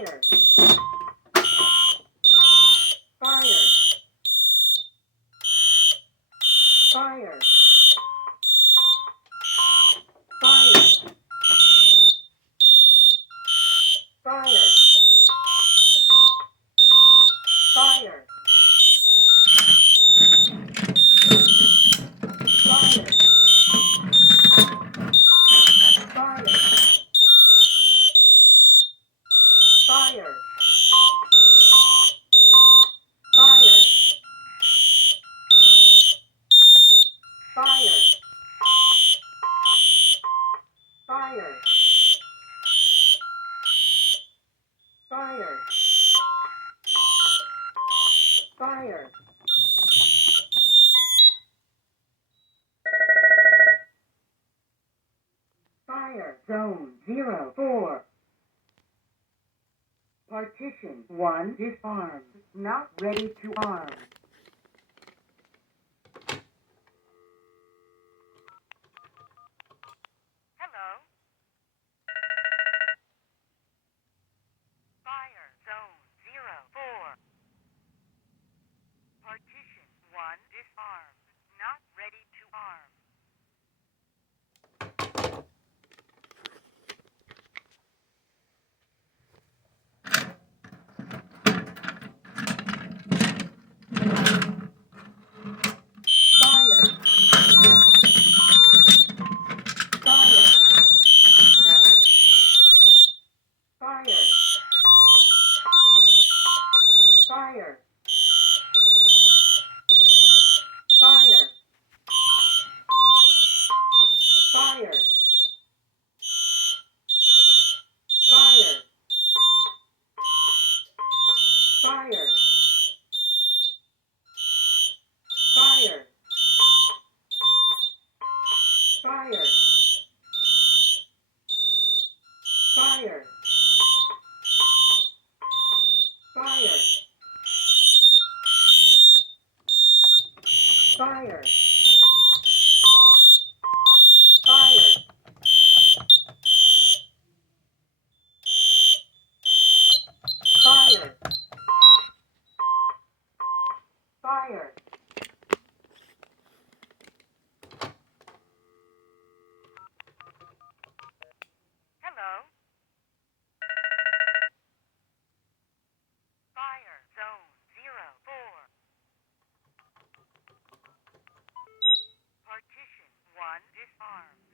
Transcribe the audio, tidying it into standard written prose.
Fire. Fire. Fire. Fire. Fire. Fire. Fire. Fire. Fire. Fire. Fire. Fire. Fire. Fire. Fire. Zone 04. Partition 1 disarmed. Not ready to arm. Hello. Fire zone 04. Partition 1 disarmed. Not ready to arm. Fire. Fire. Fire. Fire. Fire. Fire. Fire. Fire. Fire. Fire. Fire. Fire. Fire. Fire. Fire. Fire. Hello. Fire zone 04. Partition 1 disarmed.